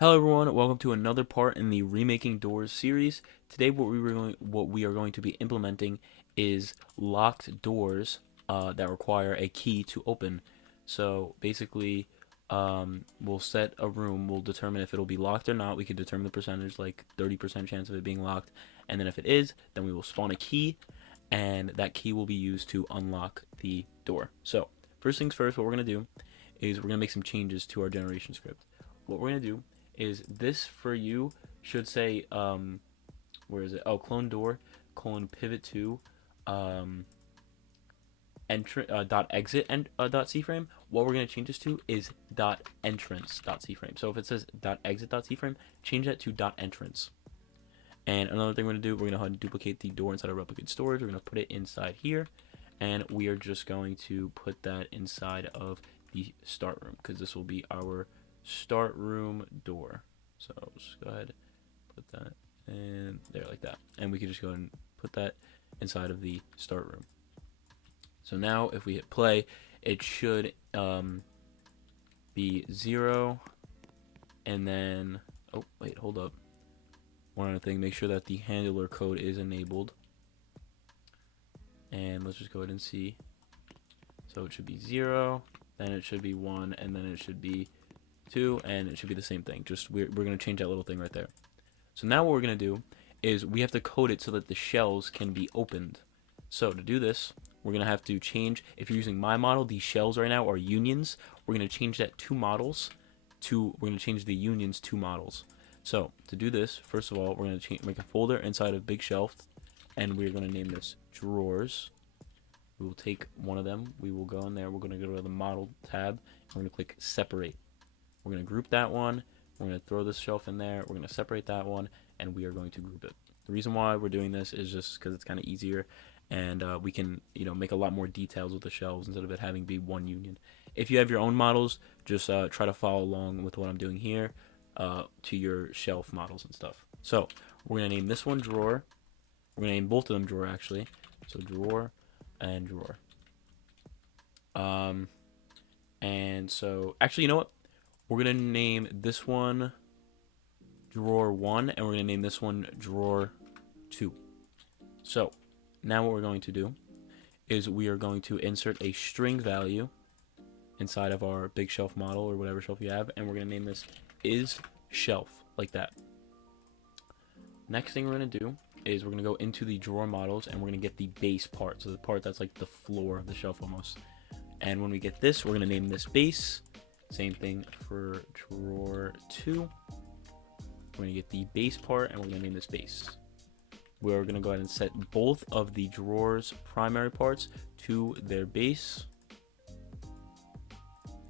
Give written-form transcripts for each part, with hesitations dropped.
Hello everyone, welcome to another part in the Remaking Doors series. Today what we are going to be implementing is locked doors that require a key to open. So basically, we'll set a room, we'll determine if it'll be locked or not. We can determine the percentage, like 30% chance of it being locked. And then if it is, then we will spawn a key, and that key will be used to unlock the door. So first things first, what we're going to do is we're going to make some changes to our generation script. What we're going to do is this for you should say where is it? Oh, clone door colon pivot to um dot exit and dot c-frame. What we're going to change this to is dot entrance dot c-frame. So if it says dot exit dot c-frame, change that to dot entrance. And another thing we're going to do, we're going to go ahead and duplicate the door inside of replicate storage. We're going to put it inside here, and we are just going to put that inside of the start room, because this will be our start room door. So just go ahead, put that in there like that, and we can just go ahead and put that inside of the start room. So now if we hit play, it should be 0, and then oh wait, hold up, one other thing, make sure that the handler code is enabled, and let's just go ahead and see. So it should be 0, then it should be 1, and then it should be 2, and it should be the same thing. Just we're going to change that little thing right there. So now what we're going to do is we have to code it so that the shells can be opened. So to do this, we're going to have to change, if you're using my model, these shells right now are unions. We're going to change that to models to, we're going to change the unions to models. So to do this, first of all, we're going to make a folder inside of big shelf, and we're going to name this drawers. We will take one of them, we will go in there, we're going to go to the model tab, and we're going to click separate. We're going to group that one, we're going to throw this shelf in there, we're going to separate that one, and we are going to group it. The reason why we're doing this is just because it's kind of easier, and we can make a lot more details with the shelves instead of it having to be one union. If you have your own models, just try to follow along with what I'm doing here to your shelf models and stuff. So we're going to name this one drawer. We're going to name both of them drawer, actually. So drawer and drawer. And so actually, you know what? We're going to name this one drawer 1, and we're going to name this one drawer 2. So now what we're going to do is we are going to insert a string value inside of our big shelf model or whatever shelf you have, and we're going to name this is shelf, like that. Next thing we're going to do is we're going to go into the drawer models, and we're going to get the base part, so the part that's like the floor of the shelf almost. And when we get this, we're going to name this base. Same thing for drawer 2. We're going to get the base part, and we're going to name this base. We're going to go ahead and set both of the drawers primary parts to their base.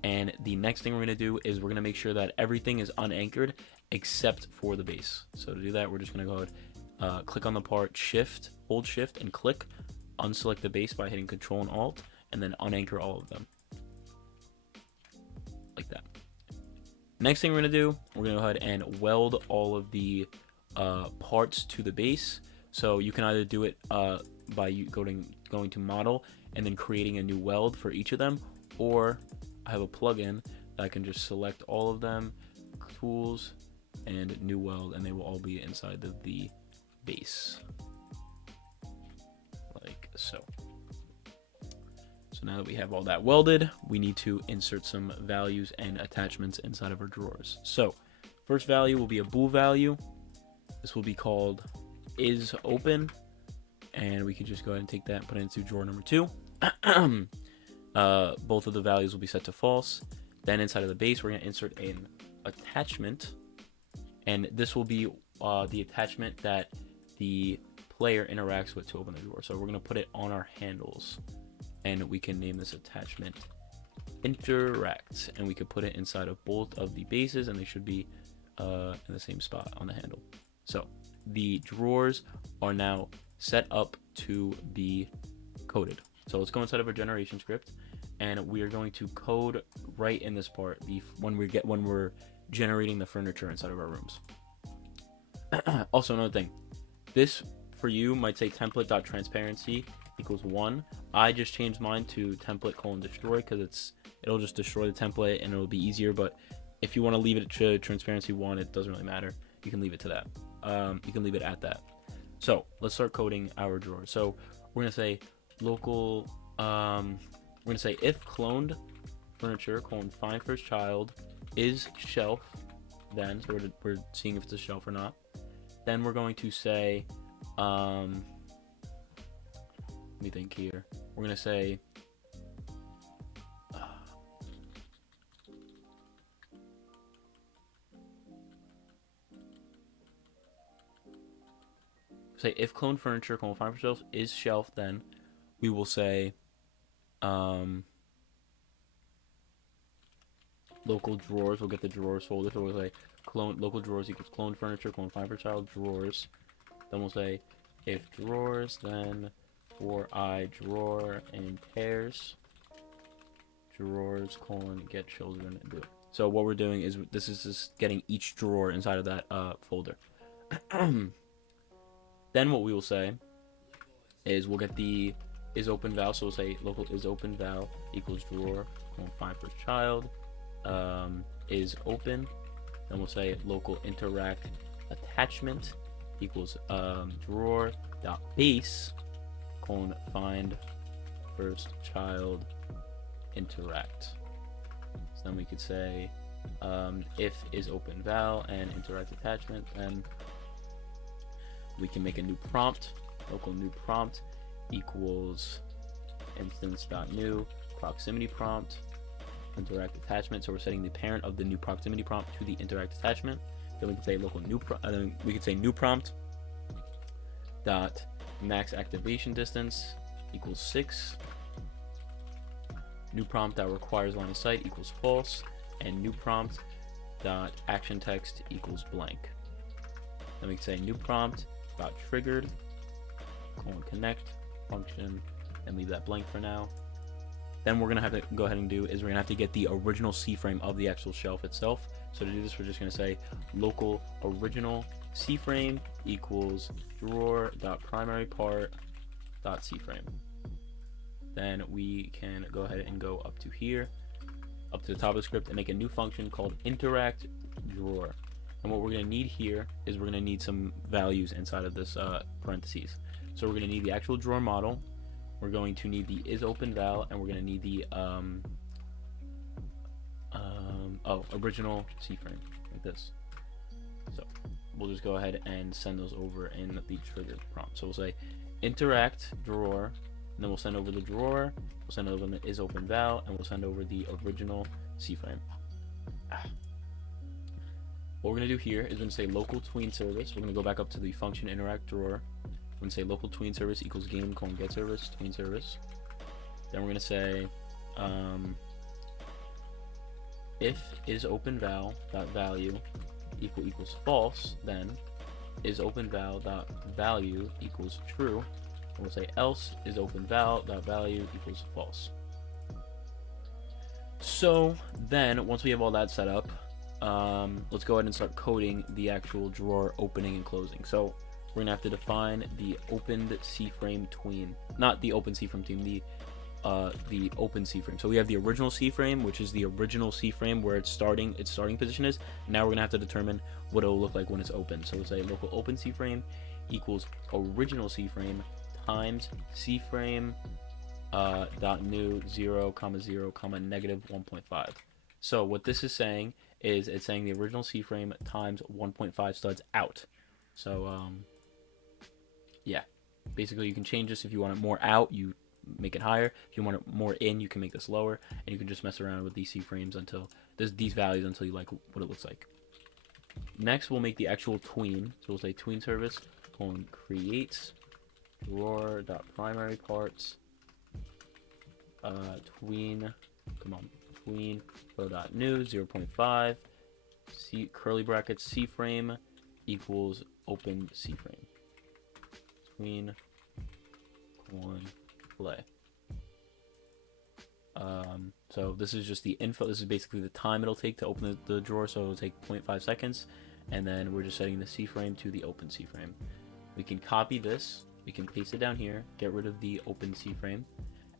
And the next thing we're going to do is we're going to make sure that everything is unanchored except for the base. So to do that, we're just going to go ahead, click on the part, hold shift and click, unselect the base by hitting Control and Alt, and then unanchor all of them. Like that. Next thing we're going to do, we're going to go ahead and weld all of the parts to the base. So you can either do it by you going to model and then creating a new weld for each of them, or I have a plugin that I can just select all of them, tools, and new weld, and they will all be inside of the base, like so. So now that we have all that welded, we need to insert some values and attachments inside of our drawers. So first value will be a bool value. This will be called is open, and we can just go ahead and take that and put it into drawer number 2. Both of the values will be set to false. Then inside of the base, we're going to insert an attachment, and this will be the attachment that the player interacts with to open the door. So we're going to put it on our handles, and we can name this attachment interact, and we can put it inside of both of the bases, and they should be in the same spot on the handle. So the drawers are now set up to be coded. So let's go inside of our generation script, and we are going to code right in this part when we're generating the furniture inside of our rooms. Also, another thing, this for you might say template.transparency equals 1. I just changed mine to template:destroy because it'll just destroy the template and it'll be easier. But If you want to leave it to transparency 1, it doesn't really matter. You can leave it to that. You can leave it at that. So let's start coding our drawer. So we're gonna say local. We're gonna say if cloned furniture find first child is shelf. Then so we're seeing if it's a shelf or not. Then we're going to say, let me think here. We're gonna say. Say if cloned furniture find first shelf is shelf, then we will say local drawers. We'll get the drawers folder. So we'll say local drawers equals cloned furniture find first child drawers. Then we'll say if drawers, then for I drawer in pairs drawers get children and do it. So what we're doing is this is just getting each drawer inside of that folder. Then what we will say is we'll get the is open val. So we'll say local is open val equals drawer find first child is open. Then we'll say local interact attachment equals drawer dot base find first child interact. So then we could say if is open val and interact attachment, then we can make a new prompt. Local new prompt equals instance.new proximity prompt interact attachment. So we're setting the parent of the new proximity prompt to the interact attachment. Then we can say local new we could say new prompt dot max activation distance equals 6. New prompt that requires line of sight equals false, and new prompt dot action text equals blank. Then we can say new prompt dot triggered connect function and leave that blank for now. Then we're gonna have to go ahead and do is we're gonna have to get the original C-frame of the actual shelf itself. So to do this, we're just gonna say local original C-frame equals drawer dot primary part dot C-frame. Then we can go ahead and go up to here, up to the top of the script, and make a new function called interact drawer. And what we're going to need here is we're going to need some values inside of this parentheses. So we're going to need the actual drawer model. We're going to need the is open val, and we're going to need the original C-frame like this. So we'll just go ahead and send those over in the trigger prompt. So we'll say interact drawer, and then we'll send over the drawer. We'll send over the is open val, and we'll send over the original C-frame. What we're going to do here is we're going to say local tween service. We're going to go back up to the function interact drawer. We're going to say local tween service equals game get service tween service. Then we're going to say if is open val dot value equals false, then is open val dot value equals true. And we'll say else is open val dot value equals false. So then once we have all that set up, let's go ahead and start coding the actual drawer opening and closing. So we're gonna have to define the opened C-frame tween, not the open C-frame tween, the open C-frame. So we have the original C-frame, which is the original C-frame where its starting position is. Now we're gonna have to determine what it'll look like when it's open. So we'll say local open C-frame equals original C-frame times C-frame dot new 0, 0, negative 1.5. So what this is saying is it's saying the original C-frame times 1.5 studs out. So yeah, basically you can change this. If you want it more out, you make it higher. If you want it more in, you can make this lower, and you can just mess around with these C-frames until these values until you like what it looks like. Next, we'll make the actual tween. So we'll say tween service creates drawer dot primary parts tween dot new 0.5 C curly brackets C-frame equals open C-frame tween play. So this is just the info. This is basically the time it'll take to open the drawer. So it'll take 0.5 seconds, and then we're just setting the C-frame to the open C-frame. We can copy this, we can paste it down here, get rid of the open C-frame,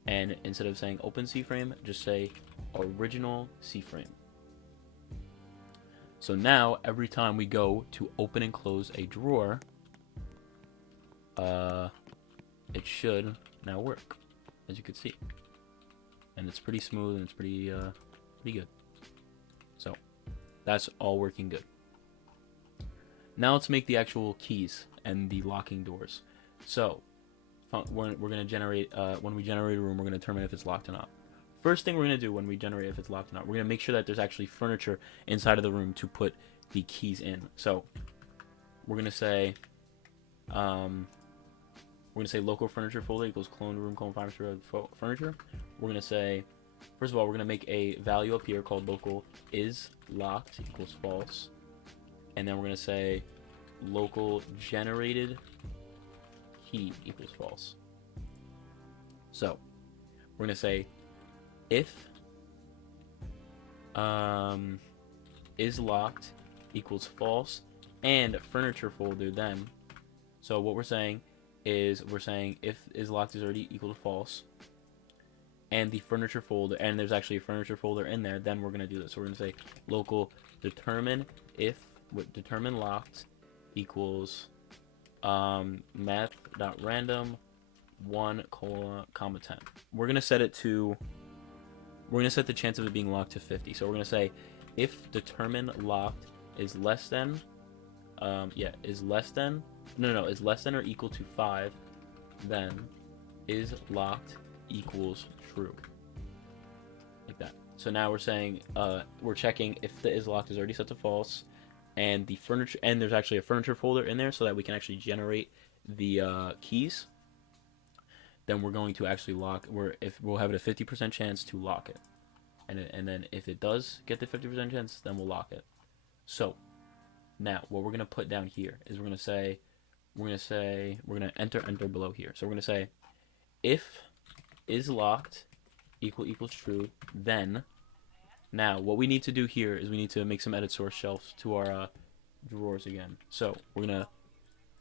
and instead of saying open C-frame, just say original C-frame. So now every time we go to open and close a drawer, it should now work, as you can see. And it's pretty smooth and it's pretty good. So that's all working good. Now let's make the actual keys and the locking doors. So we're gonna generate when we generate a room, we're gonna determine if it's locked or not. First thing we're gonna do when we generate if it's locked or not, we're gonna make sure that there's actually furniture inside of the room to put the keys in. So we're gonna say local furniture folder equals clone room colon furniture. We're gonna say, first of all, we're gonna make a value up here called local is locked equals false, and then we're gonna say local generated key equals false. So we're gonna say if is locked equals false and furniture folder then. So what we're saying is if is locked is already equal to false and the furniture folder, and there's actually a furniture folder in there, then we're gonna do this. So we're gonna say local determine if determine locked equals math.random 1, comma 10. We're gonna set the chance of it being locked to 50. So we're gonna say if determine locked is less than is less than or equal to 5, then is locked equals true. Like that. So now we're saying we're checking if the is locked is already set to false, and the furniture, and there's actually a furniture folder in there so that we can actually generate the keys. Then we're going to actually lock. We'll have it a 50% chance to lock it, and then if it does get the 50% chance, then we'll lock it. So now what we're gonna put down here is we're gonna enter below here. So we're gonna say if is locked equals true, then now what we need to do here is we need to make some edit source shelves to our drawers again. So we're gonna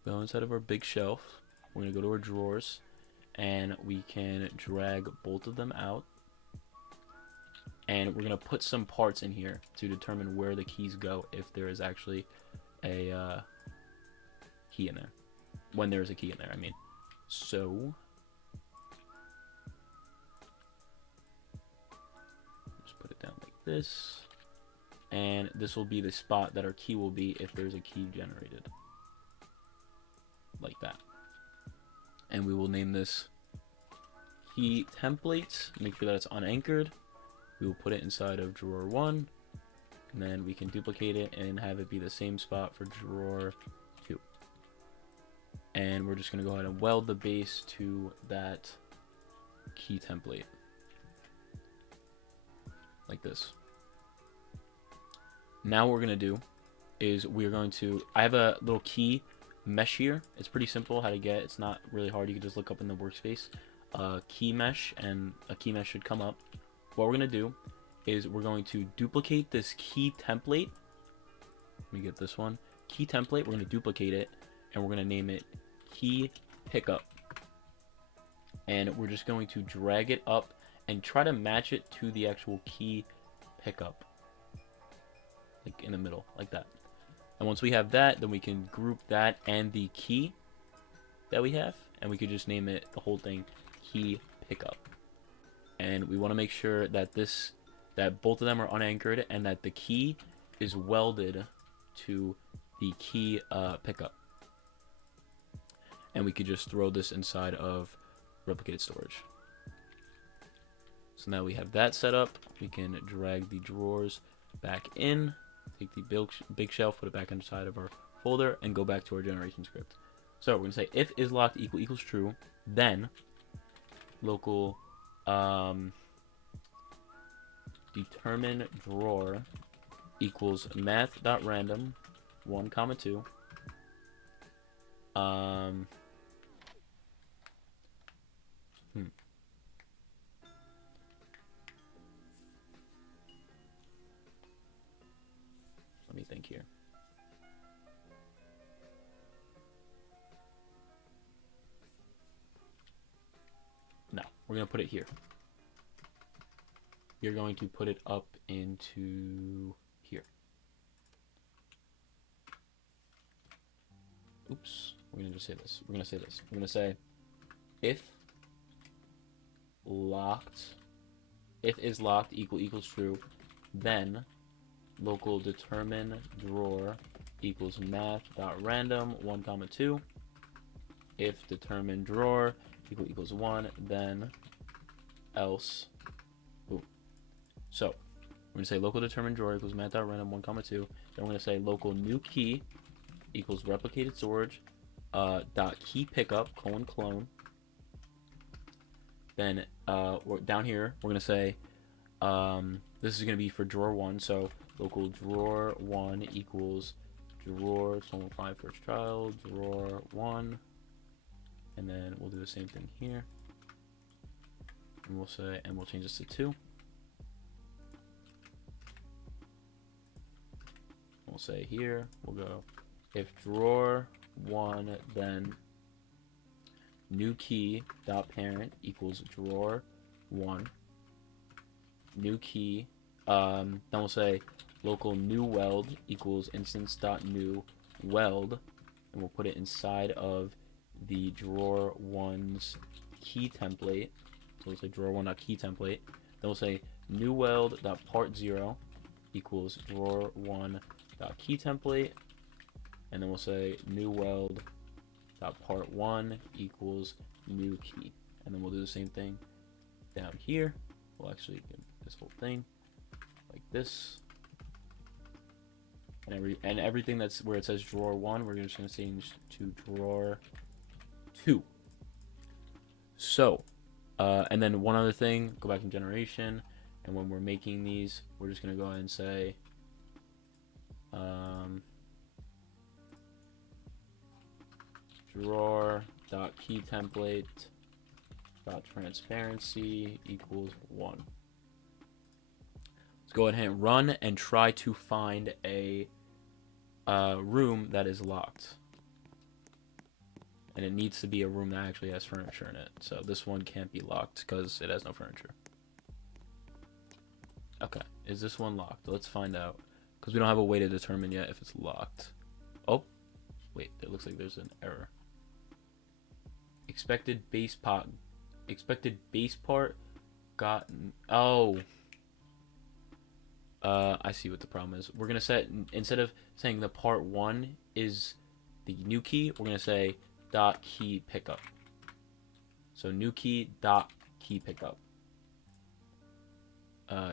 go inside of our big shelf. We're gonna go to our drawers, and we can drag both of them out, and we're gonna put some parts in here to determine where the keys go if there is actually a key in there. When there is a key in there, I mean. So just put it down like this, and this will be the spot that our key will be if there's a key generated, like that. And we will name this key template. Make sure that it's unanchored. We will put it inside of drawer 1, and then we can duplicate it and have it be the same spot for drawer 2. And we're just going to go ahead and weld the base to that key template, like this. Now what we're going to do is I have a little key mesh here. It's pretty simple how to get. It's not really hard. You can just look up in the workspace key mesh, and a key mesh should come up. What we're going to do is we're going to duplicate this key template. Let me get this one. Key template, we're going to duplicate it, and we're going to name it key pickup. And we're just going to drag it up and try to match it to the actual key pickup, like in the middle, like that. And once we have that, then we can group that and the key that we have, and we could just name it, the whole thing, key pickup. And we want to make sure that that both of them are unanchored and that the key is welded to the key pickup. And we could just throw this inside of replicated storage. So now we have that set up. We can drag the drawers back in, take the big shelf, put it back inside of our folder, and go back to our generation script. So we're going to say if is locked equals true, then local determine drawer equals math.random 1, 2. Let me think here. No, we're going to put it here. You're going to put it up into here. oops, we're gonna just say this. We're gonna say this. We're gonna say if locked, if is locked equals true, then local determine drawer equals math dot random 1 comma 2. If determine drawer equals 1, then else. Ooh. So we're gonna say local determine drawer equals math dot random 1 comma 2. Then we're gonna say local new key equals replicated storage dot key pickup colon clone. Then down here we're gonna say this is gonna be for drawer 1. So local drawer 1 equals drawer 5 first child drawer 1, and then we'll do the same thing here, and we'll say, and we'll change this to 2. We'll say here, we'll go if drawer 1, then new key dot parent equals drawer 1 new key. Then we'll say local new weld equals instance dot new weld, and we'll put it inside of the drawer 1's key template. So we'll say drawer 1 dot key template. Then we'll say new weld dot part 0 equals drawer 1 dot key template, and then we'll say new weld dot part 1 equals new key, and then we'll do the same thing down here. We'll actually give this whole thing like this, and everything that's where it says drawer 1, we're just going to change to drawer 2. So and then one other thing, go back in generation, and when we're making these, we're just going to go ahead and say drawer dot key template dot transparency equals 1. Let's go ahead and run and try to find a room that is locked, and it needs to be a room that actually has furniture in it. So this one can't be locked because it has no furniture. Okay, is this one locked? Let's find out, because we don't have a way to determine yet if it's locked. Oh, wait, it looks like there's an error. Expected base part gotten. Oh, I see what the problem is. We're gonna set, instead of saying the part 1 is the new key, we're gonna say dot key pickup. So new key dot key pickup.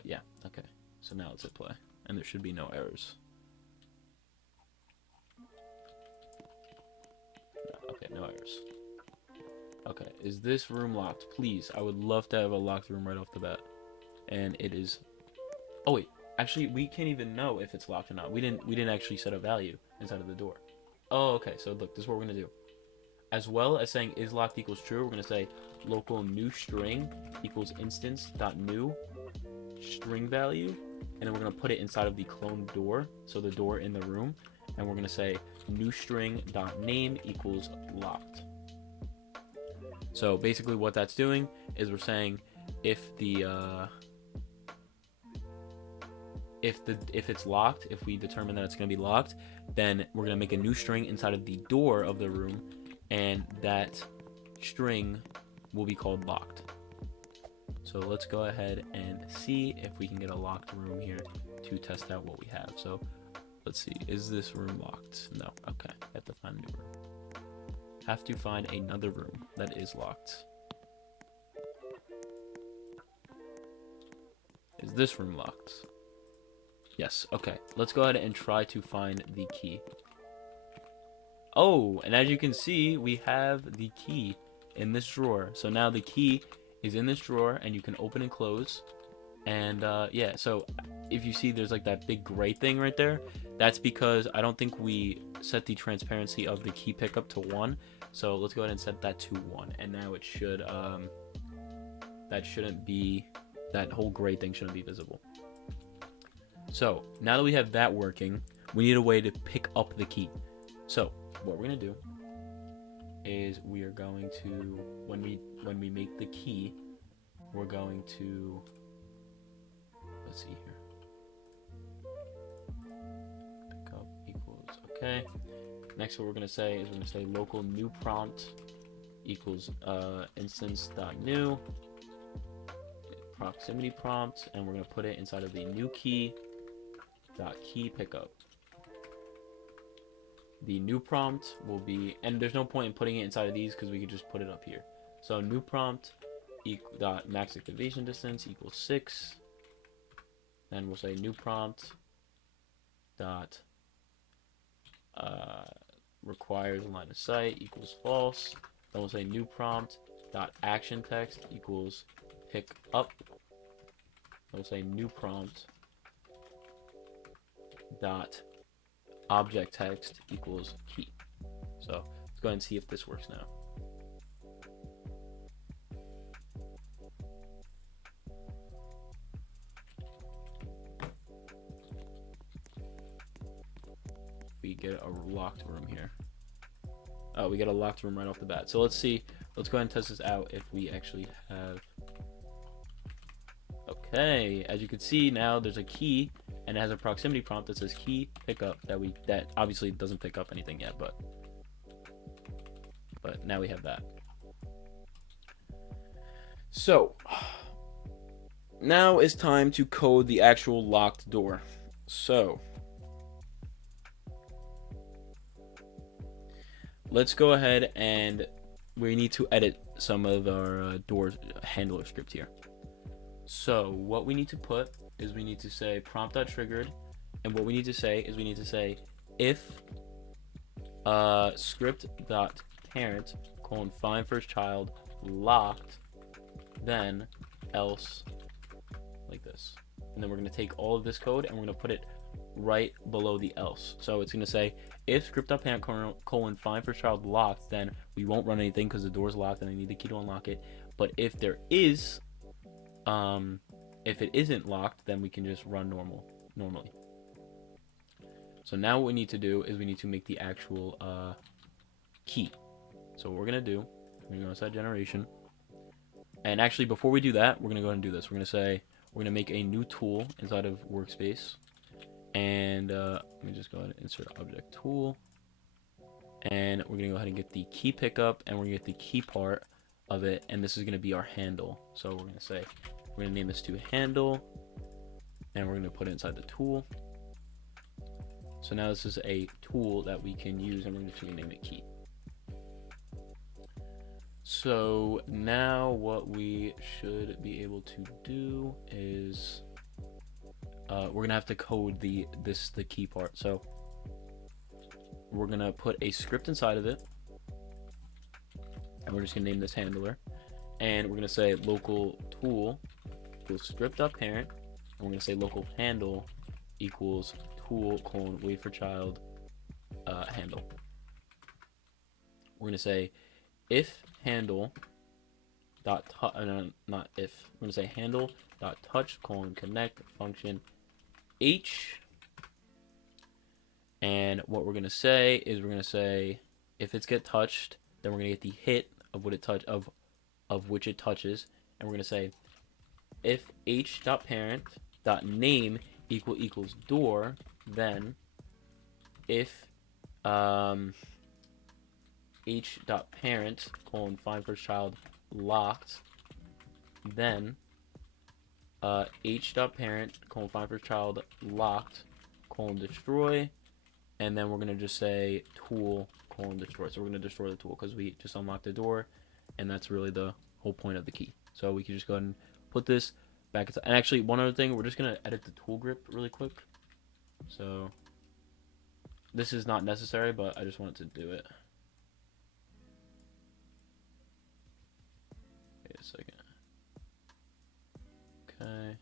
Yeah, okay. So now let's hit play, and there should be no errors. No, okay, no errors. Okay, is this room locked? Please, I would love to have a locked room right off the bat. And it is. Oh wait, actually, we can't even know if it's locked or not. We didn't actually set a value inside of the door. Oh, okay. So look, this is what we're gonna do. As well as saying is locked equals true, we're gonna say local new string equals instance dot new string value, and then we're gonna put it inside of the clone door, so the door in the room, and we're gonna say new string dot name equals locked. So basically what that's doing is we're saying if it's locked, if we determine that it's going to be locked, then we're going to make a new string inside of the door of the room, and that string will be called locked. So let's go ahead and see if we can get a locked room here to test out what we have. So let's see, is this room locked? No. Okay, have to find a new room. Have to find another room that is locked. Is this room locked? Yes. Okay, let's go ahead and try to find the key. Oh, and as you can see, we have the key in this drawer. So now the key is in this drawer, and you can open and close. And yeah, so if you see there's like that big gray thing right there, that's because I don't think we set the transparency of the key pickup to 1. So let's go ahead and set that to 1, and now it should that whole gray thing shouldn't be visible. So now that we have that working, we need a way to pick up the key. So what we're gonna do is we are going to, when we make the key, we're going to, let's see here, pick up equals, okay, Next, what we're going to say is we're going to say local new prompt equals instance.new proximity prompt, and we're going to put it inside of the new key dot key pickup. The new prompt will be, and there's no point in putting it inside of these because we could just put it up here. So new prompt dot max activation distance equals 6. Then we'll say new prompt dot requires line of sight equals false. Then we'll say new prompt dot action text equals pick up. We'll say new prompt dot object text equals key. So let's go ahead and see if this works now. We get a locked room here. Oh, we get a locked room right off the bat. So let's see. Let's go ahead and test this out if we actually have. Okay, as you can see now, there's a key and it has a proximity prompt that says key pickup that obviously doesn't pick up anything yet, but now we have that. So now it's time to code the actual locked door. So let's go ahead and we need to edit some of our door handler script here. So what we need to put is we need to say prompt.triggered, and what we need to say is we need to say if script.parent find first child locked, then else, like this. And then we're going to take all of this code and we're going to put it right below the else. So it's going to say if script.parent find first child locked, then we won't run anything because the door's locked and I need the key to unlock it. But if there is if it isn't locked, then we can just run normally. So now what we need to do is we need to make the actual key. So what we're gonna do, we're gonna go inside generation, and actually before we do that, we're gonna go ahead and do this. We're gonna make a new tool inside of workspace, and let me just go ahead and insert object tool, and we're gonna go ahead and get the key pickup, and we're gonna get the key part of it, and this is gonna be our handle. So we're gonna say we're gonna name this to handle, and we're gonna put it inside the tool. So now this is a tool that we can use, and we're just gonna name it key. So now what we should be able to do is we're gonna have to code the key part. So we're gonna put a script inside of it, and we're just gonna name this handler, and we're gonna say local tool equals script.parent, and we're gonna say local handle equals tool wait for child handle. We're gonna say if handle dot not if, we're gonna say handle dot touch connect function h, and what we're gonna say is we're gonna say if it's get touched, then we're gonna get the hit of what it of which it touches, and we're gonna say if h.parent name equals door, then if h.parent find first child locked, then h.parent find first child locked destroy, and then we're gonna just say tool destroy. So we're gonna destroy the tool because we just unlocked the door, and that's really the whole point of the key. So we can just go ahead and put this back inside. And actually, one other thing, we're just gonna edit the tool grip really quick. So this is not necessary, but I just wanted to do it. Wait a second. Okay.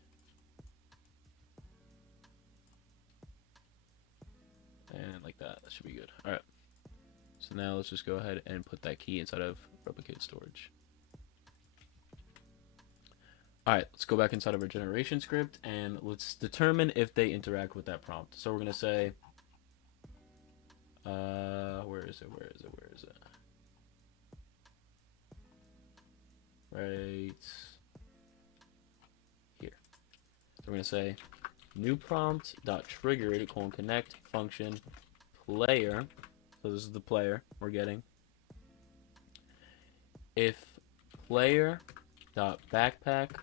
And like that. That should be good. Alright. So now let's just go ahead and put that key inside of replicated storage. Alright, let's go back inside of our generation script and let's determine if they interact with that prompt. So we're going to say, where is it? Right here. So we're going to say new prompt dot triggered connect function player So this is the player we're getting. If player dot backpack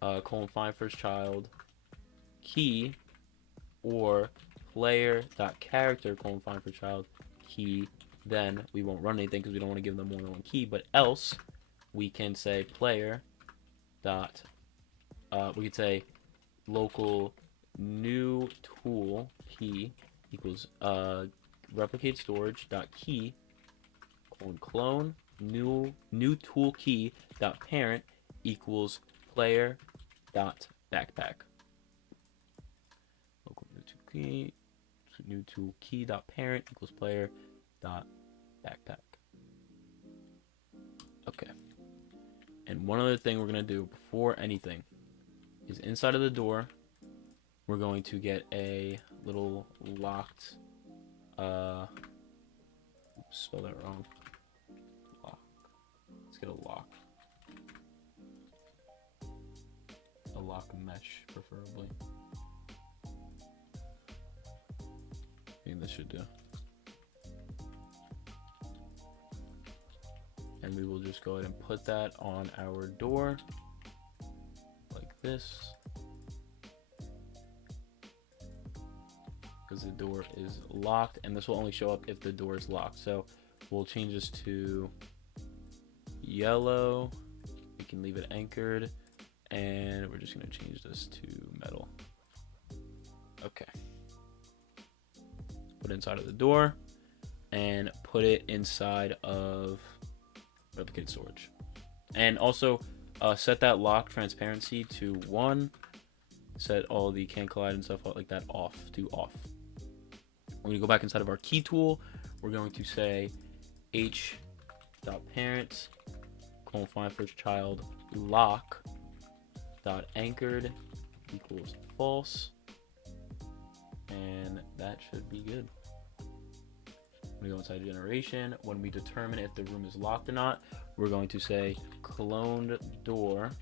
colon find first child key, or player dot character colon find first child key, then we won't run anything because we don't want to give them more than one key. But else we can say player dot we could say local new tool key equals replicate storage dot key clone new tool key dot parent equals player dot backpack. Local new tool key dot parent equals player dot backpack. Okay. And one other thing we're gonna do before anything is inside of the door we're going to get a little locked oops, spelled that wrong. Lock. Let's get a lock. A lock mesh, preferably. I think this should do. And we will just go ahead and put that on our door like this, because the door is locked, and this will only show up if the door is locked. So we'll change this to yellow. We can leave it anchored, and we're just going to change this to metal. Okay. Put it inside of the door and put it inside of replicate storage. And also set that lock transparency to 1. Set all the can collide and stuff like that off to off. When we go back inside of our key tool, we're going to say h.parent colon find first child lock dot anchored equals false, and that should be good. We go inside generation. When we determine if the room is locked or not, we're going to say cloned door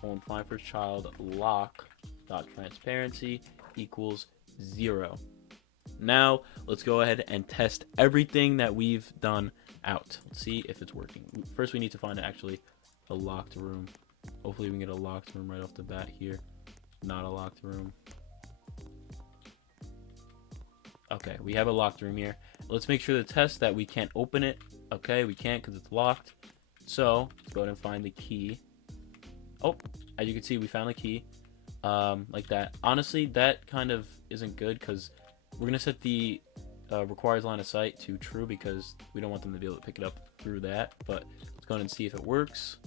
colon find first child lock dot transparency equals 0. Now let's go ahead and test everything that we've done out. Let's see if it's working. First we need to find actually a locked room. Hopefully we can get a locked room right off the bat here. Not a locked room. Okay, we have a locked room here. Let's make sure to test that we can't open it. Okay, we can't because it's locked. So let's go ahead and find the key. Oh, as you can see, we found the key. Like that. Honestly, that kind of isn't good because we're gonna set the requires line of sight to true because we don't want them to be able to pick it up through that. But let's go ahead and see if it works.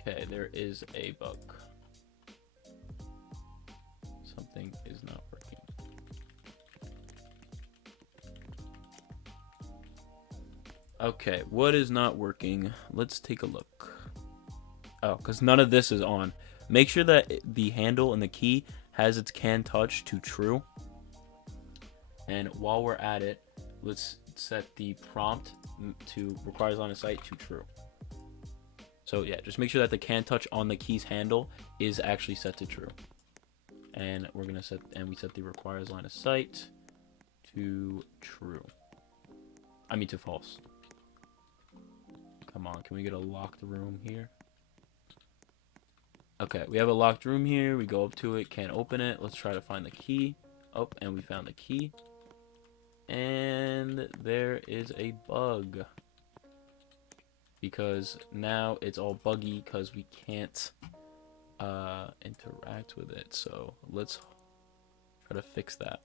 Okay, there is a bug. Something is not working. Okay, what is not working? Let's take a look. Oh, because none of this is on. Make sure that the handle and the key has its can touch to true. And while we're at it, let's set the prompt to requires line of sight to true. So yeah, just make sure that the can touch on the key's handle is actually set to true. And we're gonna set, and we set the requires line of sight to true. I mean to false. Come on, can we get a locked room here? Okay, we have a locked room here. We go up to it, can't open it. Let's try to find the key. Oh, and we found the key. And there is a bug. Because now it's all buggy because we can't interact with it. So let's try to fix that.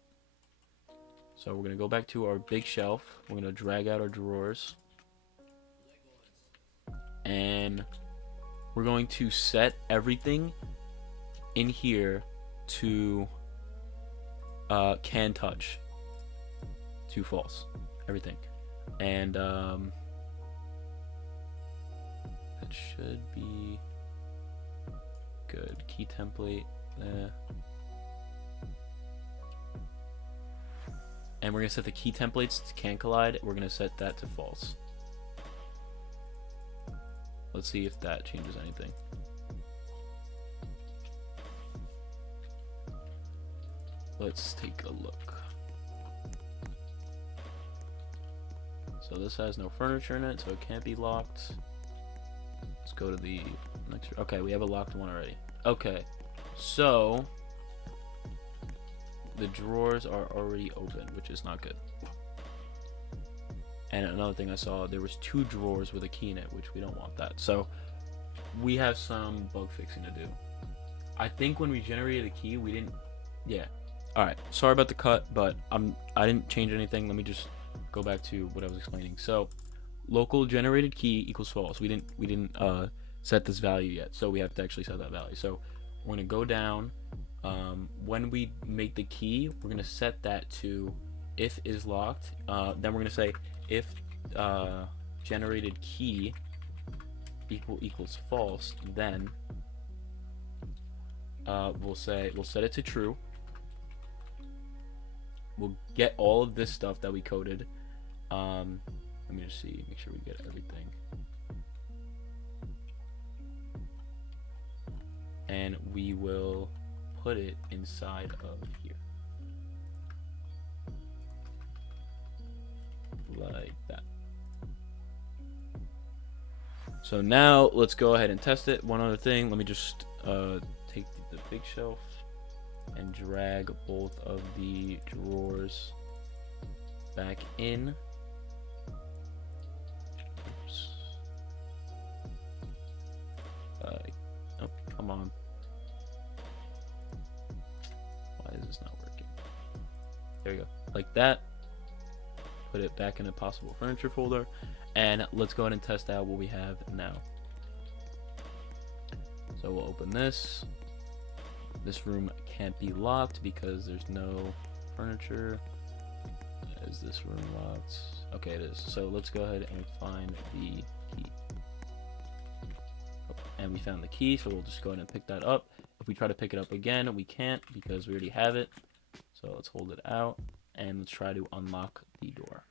So we're going to go back to our big shelf. We're going to drag out our drawers. And we're going to set everything in here to can touch to false. Everything. And that should be good. Key template. And we're going to set the key templates to can collide. We're going to set that to false. Let's see if that changes anything. let's take a look. So this has no furniture in it, so it can't be locked. Let's go to the next. Okay, we have a locked one already. Okay, so the drawers are already open, which is not good. And another thing I saw, there was 2 drawers with a key in it, which we don't want that. So we have some bug fixing to do. I think when we generated a key, we didn't. Yeah. All right. Sorry about the cut, but I didn't change anything. Let me just go back to what I was explaining. So local generated key equals false. We didn't set this value yet, so we have to actually set that value. So we're gonna go down. When we make the key, we're gonna set that to if is locked. Then we're gonna say if generated key equals false, then we'll set it to true. We'll get all of this stuff that we coded. Let me just see, make sure we get everything. And we will put it inside of here. Like that. So now let's go ahead and test it. One other thing, let me just take the big shelf and drag both of the drawers back in. Oops. Oh, come on. Why is this not working? There we go. Like that. Put it back in a possible furniture folder, and let's go ahead and test out what we have now. So we'll open this. This room can't be locked because there's no furniture. Is this room locked? Okay, it is. So let's go ahead and find the key. And we found the key, so we'll just go ahead and pick that up. If we try to pick it up again, we can't because we already have it. So let's hold it out and let's try to unlock the door.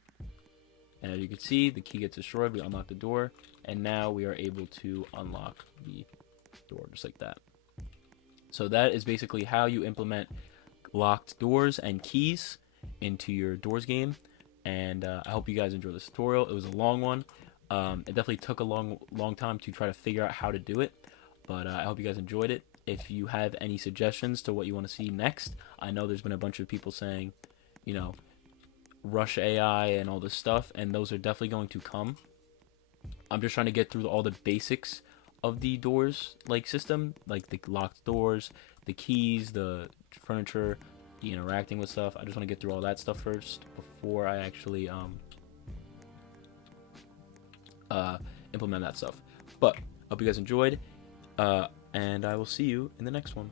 And as you can see, the key gets destroyed. We unlock the door, and now we are able to unlock the door just like that. So that is basically how you implement locked doors and keys into your doors game. And I hope you guys enjoyed this tutorial. It was a long one. It definitely took a long time to try to figure out how to do it, but I hope you guys enjoyed it. If you have any suggestions to what you want to see next, I know there's been a bunch of people saying, you know, rush AI and all this stuff, and those are definitely going to come. I'm just trying to get through all the basics of the doors like system, like the locked doors, the keys, the furniture, the interacting with stuff. I just want to get through all that stuff first before I actually implement that stuff. But I hope you guys enjoyed, and I will see you in the next one.